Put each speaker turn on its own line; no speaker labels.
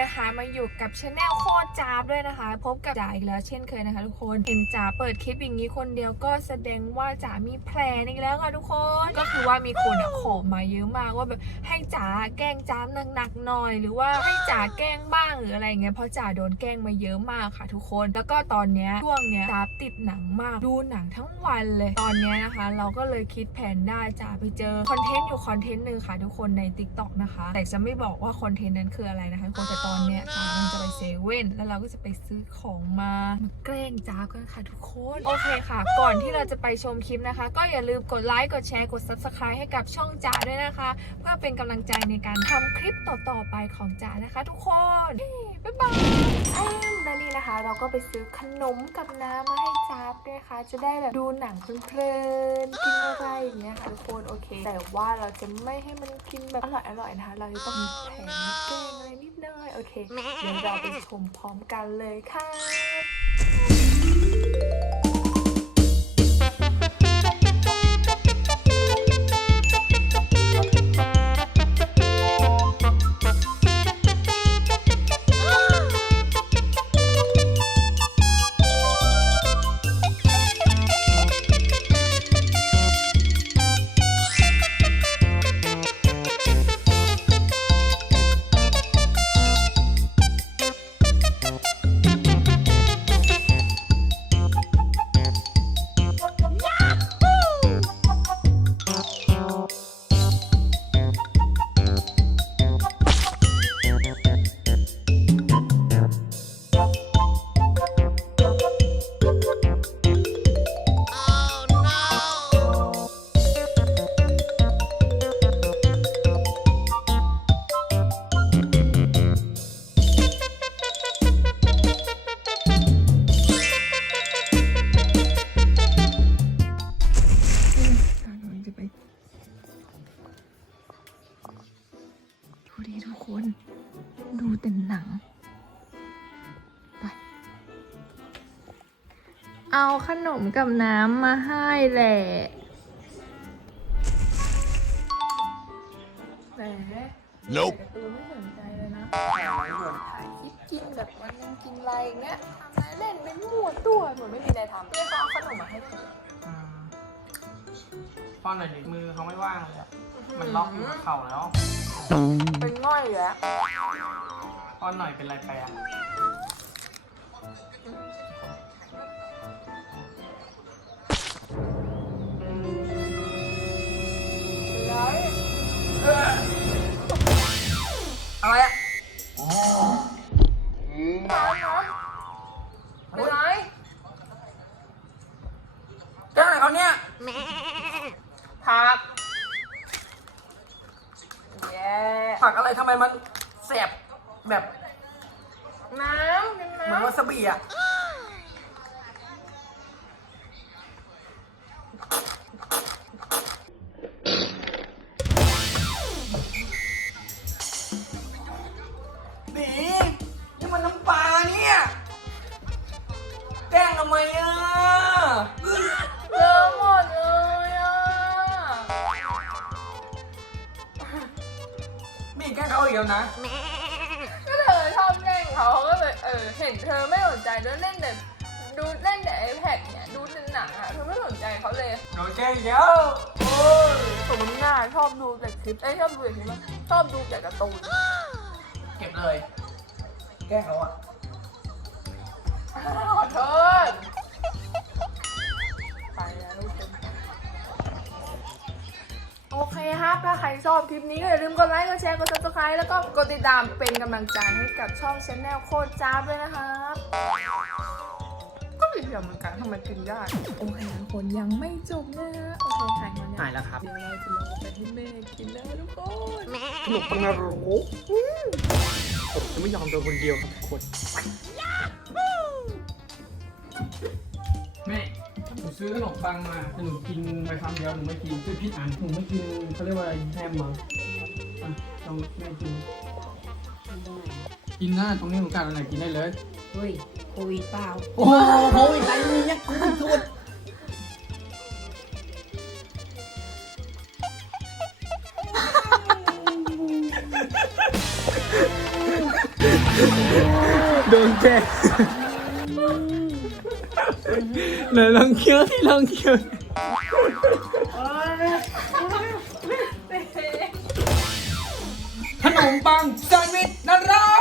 นะคะมาอยู่กับชาแนลโคตรจ้าบด้วยนะคะ พบกับจ๋าอีกแล้วเช่นเคยนะคะทุกคนเห็นจ๋าเปิดคลิปอย่างนี้คนเดียวก็แสดงว่าจ๋ามีแพลนอีกแล้วค่ะทุกคน ก็คือว่ามีคนอะขอมาเยอะมากว่าแบบให้จ๋าแกล้งจ้าบหนักๆหน่อย หรือว่าให้จ๋าแกล้งบ้างหรืออะไรเงี้ยเพราะจ๋าโดนแกล้งมาเยอะมากค่ะ ทุกคนแล้วก็ตอนเนี้ยช่วงเนี้ยจ๋าติดหนังมากดูหนังทั้งวันเลยตอนเนี้ยนะคะ เราก็เลยคิดแผนได้จ๋าไปเจอคอนเทนต์อยู่คอนเทนต์หนึ่งค่ะ ทุกคนใน t ิ k t o k นะคะ แต่จะไม่บอกว่าคอนเทนต์นั้นคืออะไรนะคะทุกคนแต่ตอนเนี้ยจ๋ามันจะไปเซเว่นแล้วเราก็จะไปซื้อของมามาแกล้งจ้ากันค่ะทุกคน โอเคค่ะ ก่อนที่เราจะไปชมคลิปนะคะ ก็อย่าลืมกดไลค์กดแชร์กด subscribe ให้กับช่องจ๋าด้วยนะคะ เพื่อเป็นกำลังใจในการทำคลิปต่อๆไปของจ๋านะคะ ทุกคนบ๊ายบายแอมและนี่นะคะ เราก็ไปซื้อขนมกับน้ำมาให้จ้าด้วยค่ะ จะได้แบบดูหนังเพลินๆกินอะไรอย่างเงี้ยค่ะทุกคนโอเค แต่ว่าเราจะไม่ให้มันกินแบบอร่อยๆนะคะ เราจะต้องมีแผนแกล้งอะไรนิด โอเคเดี๋ยวเราไปชมพร้อมกันเลยค่ะจะ ดูดีทุกคน ดูแต่หนัง ไป เอาขนมกับน้ำมาให้แหละแหม
Nope.
แต่ตัวไม่สนใจเลยนะถ่ายคลิปกินแบบวันนึงกินอะไรอย่างเงี้ยทำอะไรเล่นไปมั่วตัวเหมือนไม่มีอะไรทำเพื่อนเขาเอาขนมมาให้กิน
อืม ป้อนหน่อยดิมือเขาไม่ว่างเลยอะมันล็อกอยู่กับเข่าแล้ว
เป็นง่อยอยู่แล้ว
ป้อนหน่อยเป็นไรไปอะอะไรอะ
ไปไหน
แกล้งอะไรเขาเนี่ย
ผักแย่
ผักอะไรทำไมมันแสบแบบ
น้ำกิน
เหมือน
น้ำ
วาซาบิอะบีนี่มันน้ำปลาเนี่ย แกล้งทำไมอะ
เล อี
กแล้วนะ
ก็เธอชอบแกล้งเขาเขาก็เลยเออเห็นเธอไม่สนใจแล้วเล่นแต่ดูเล่นแต่ไอแพดเนี่ยดูแต่หนังอะเธอไม่สนใจเขาเลย
โดนแกล้งอีกแล้วโอ้ย
สมหน้าชอบดูแต่คลิปเอ้ยชอบดูแต่คลิปมั้ยชอบดูแต่การ์ตูน
เก็บเลย แกล้งเขาอะ
ขอโทษ คครับ ถ้าใครชอบคลิปนี้ก็อย่าลืมกดไลค์ กดแชร์ กด subscribe แล้วก็กดติดตามเป็นกำลังใจให้กับช่องชแนลโคตรจ้าบด้วยนะครับ ก็มีเดียวเหมือนกันทำไมกินได้โอเคทุกคนยังไม่จบนะฮะโอเคหายมาเนี่ย
หายแล้วครับ
เดี๋ยวเราจะลองไปให้แม่กินแล้วทุกคน
หนุกปังนรกผมจะไม่ยอมโดนคนเดียวครับทุกคน ซื้อขนมปังมาแต่หนูกินไปคำเดียวหนูไม่กินซื้อพิษอ่านหนูไม่กินเขาเรียกว่าอะไรแฮมมั้งอะลองแม่กินกินหน้าตรงนี้หนูกัดอะไรกินได้เลย
เฮ้ยโควิดเปล่า
โอ้โหใจมีเนี่ยกูสุดโดนแกล้ง ไหนลองเคี้ยวที่ลองเคี้ยวขนมปังแซนด์วิชนารา